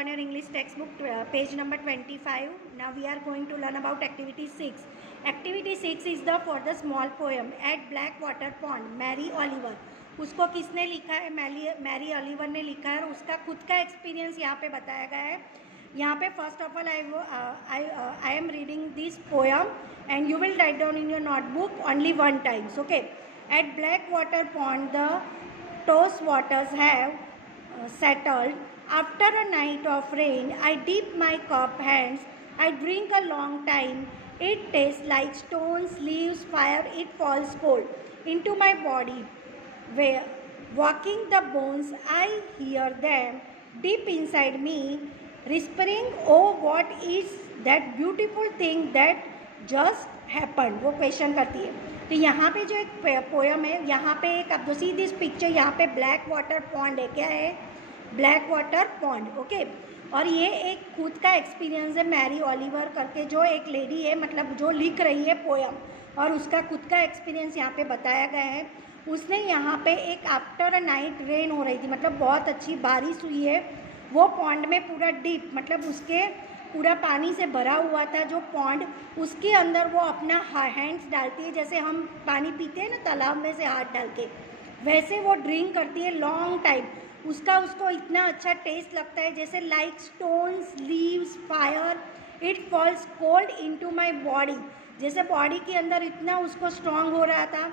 open your English textbook, page number 25. Now we are going to learn about activity 6. Activity 6 is the for the small poem at Blackwater Pond, Mary Oliver. उसको किसने लिखा है? Mary Oliver ने लिखा है और उसका खुद का एक्सपीरियंस यहाँ पे बताया गया है. यहाँ पे first of all I am reading this poem and you will write down in your notebook only one times. Okay. At Blackwater Pond the toss waters have settled. After a night of rain, I dip my cup hands. I drink a long time. It tastes like stones, leaves, fire. It falls cold into my body. Where walking the bones, I hear them deep inside me, whispering, "Oh, what is that beautiful thing that just happened?" वो question करती है. तो यहाँ पे जो एक poem है, यहाँ पे एक आप जो सी दिस पिक्चर, यहाँ पे ब्लैक वाटर पॉन्ड है. क्या है? Black water pond. ओके. और ये एक खुद का एक्सपीरियंस है. मैरी ऑलिवर करके जो एक लेडी है, मतलब जो लिख रही है पोएम, और उसका खुद का एक्सपीरियंस यहाँ पे बताया गया है. उसने यहाँ पे एक आफ्टर अ नाइट रेन हो रही थी, मतलब बहुत अच्छी बारिश हुई है. वो पॉन्ड में पूरा डीप, मतलब उसके पूरा पानी से भरा हुआ था जो पॉन्ड, उसके अंदर वो अपना हैंड्स डालती है, जैसे हम पानी पीते हैं ना तालाब में से हाथ डाल के, वैसे वो ड्रिंक करती है लॉन्ग टाइम. उसको इतना अच्छा टेस्ट लगता है, जैसे like stones, leaves, fire. It falls cold into my body, जैसे बॉडी के अंदर इतना उसको स्ट्रांग हो रहा था,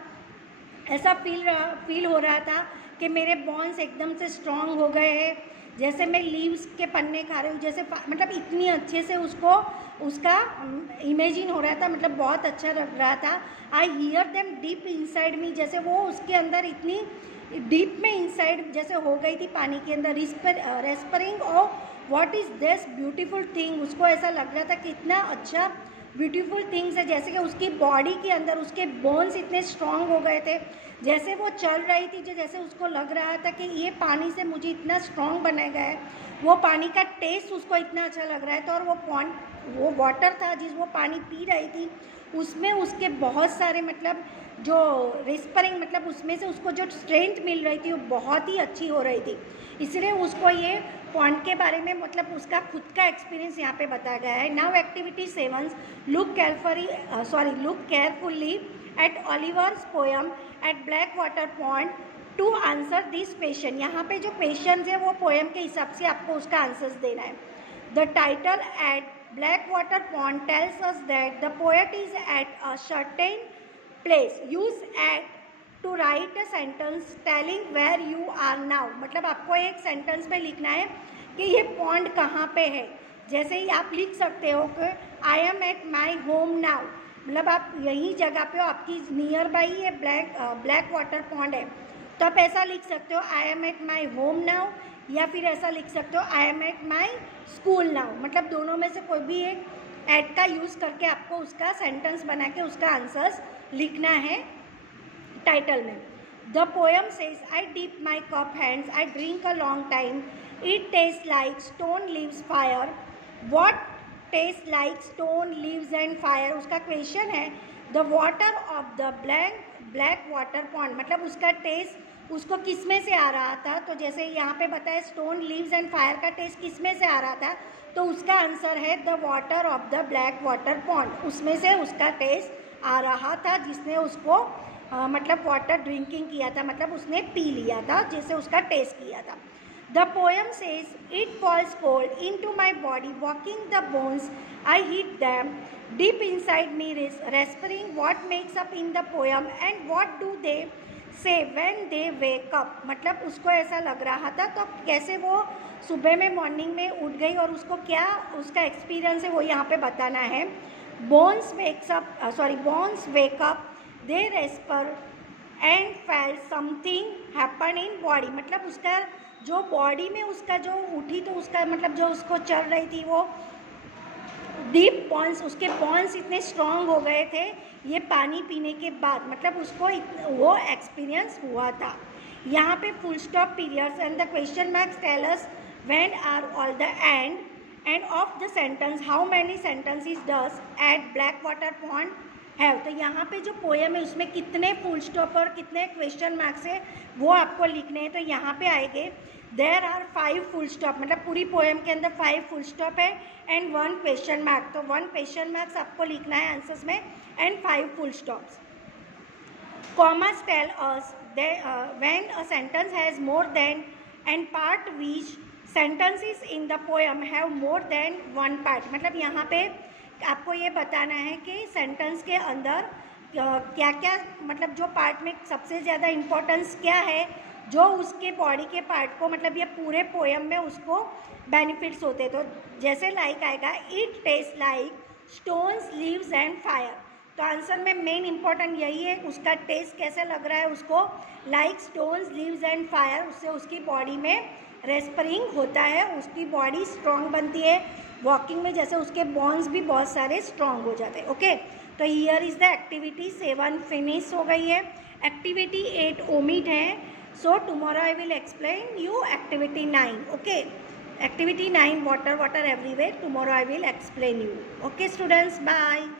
ऐसा फील हो रहा था कि मेरे बोन्स एकदम से स्ट्रांग हो गए हैं, जैसे मैं लीव्स के पन्ने खा रही हूँ, जैसे मतलब इतनी अच्छे से उसका इमेजिन हो रहा था, मतलब बहुत अच्छा लग रहा था. I hear them deep inside मी, जैसे वो उसके अंदर इतनी डीप में इनसाइड जैसे हो गई थी पानी के अंदर. Whispering oh what is this beautiful thing, उसको ऐसा लग रहा था कि इतना अच्छा ब्यूटीफुल थिंग्स है, जैसे कि उसकी बॉडी के अंदर उसके बोन्स इतने स्ट्रांग हो गए थे, जैसे वो चल रही थी, जैसे उसको लग रहा था कि ये पानी से मुझे इतना स्ट्रांग बनाया गया है. वो पानी का टेस्ट उसको इतना अच्छा लग रहा है था. और वो वाटर था जिस वो पानी पी रही थी, उसमें उसके बहुत सारे मतलब जो रिस्परिंग, मतलब उसमें से उसको जो स्ट्रेंथ मिल रही थी वो बहुत ही अच्छी हो रही थी. इसलिए उसको ये पॉन्ड के बारे में मतलब उसका खुद का एक्सपीरियंस यहाँ पे बताया गया है. Now activity 7. Look carefully at Oliver's poem at Blackwater Pond to answer this question. यहाँ पे जो क्वेश्चन है वो पोएम के हिसाब से आपको उसका आंसर्स देना है. The title at Blackwater Pond tells us that the poet is at a certain place. Use at to write a sentence telling where you are now. मतलब आपको एक सेंटेंस में लिखना है कि ये पॉन्ड कहाँ पे है. जैसे ही आप लिख सकते हो कि I am at my home now, मतलब आप यही जगह पे हो, आपकी नियर बाई ये ब्लैक वाटर पॉन्ड है, तो आप ऐसा लिख सकते हो I am at my home now, या फिर ऐसा लिख सकते हो I am at my school now. मतलब दोनों में से कोई भी एक एट का यूज़ करके आपको उसका सेंटेंस बना के उसका आंसर्स लिखना है टाइटल में. The poem says I deep my cup hands, I drink a long time. It taste like stone, leaves, fire. What taste like stone, leaves and fire. उसका क्वेश्चन है the water of the black water pond, मतलब उसका test उसको किस में से आ रहा था. तो जैसे यहाँ पे बताया स्टोन, लीव्स एंड फायर का टेस्ट किस में से आ रहा था, तो उसका आंसर है the water of the black water pond. उसमें से उसका टेस्ट आ रहा था जिसने उसको मतलब वाटर ड्रिंकिंग किया था, मतलब उसने पी लिया था, जैसे उसका टेस्ट किया था. The poem says it falls cold into my body, walking the bones, I heat them deep inside me, whispering what makes up in the poem and what do they say when they wake up. मतलब उसको ऐसा लग रहा था, तो कैसे वो सुबह में मॉर्निंग में उठ गई और उसको क्या उसका एक्सपीरियंस है वो यहाँ पे बताना है. Bones wake up, they whisper and feel something happen in body. मतलब उसका जो बॉडी में उसका जो उठी, तो उसका मतलब जो उसको चल रही थी वो डीप बॉन्स, उसके बॉन्स इतने स्ट्रांग हो गए थे ये पानी पीने के बाद, मतलब उसको वो एक्सपीरियंस हुआ था. यहाँ पे full stop periods and the question marks tell us when are all the end of the sentence, how many sentences does at Blackwater Pond have. तो यहाँ पे जो पोएम है उसमें कितने फुल स्टॉप और कितने क्वेश्चन मार्क्स है वो आपको लिखने हैं. तो यहाँ पे आएंगे देयर आर 5 फुल स्टॉप, मतलब पूरी पोएम के अंदर 5 फुल स्टॉप है एंड 1 क्वेश्चन मार्क। तो 1 क्वेश्चन मार्क्स आपको लिखना है आंसर्स में and 5 full stops. Commas tell us that when a sentence has more than and part which sentences in the poem have more than one part, मतलब यहाँ पे आपको ये बताना है कि सेंटेंस के अंदर क्या क्या, मतलब जो पार्ट में सबसे ज़्यादा इम्पोर्टेंस क्या है, जो उसके बॉडी के पार्ट को, मतलब ये पूरे पोएम में उसको बेनिफिट्स होते। तो जैसे लाइक आएगा, it taste like stones leaves and fire. तो आंसर में मेन इंपॉर्टेंट यही है, उसका टेस्ट कैसे लग रहा है उसको, like stones leaves and fire. उससे उसकी बॉडी में रेस्परिंग होता है, उसकी बॉडी स्ट्रॉन्ग बनती है वॉकिंग में, जैसे उसके बोन्स भी बहुत सारे स्ट्रॉन्ग हो जाते हैं। ओके, तो here is the activity 7 finish हो गई है। एक्टिविटी 8 ओमिट है, so tomorrow I will explain you activity 9। Okay, activity 9 water water everywhere, tomorrow I will explain you. Okay students, bye.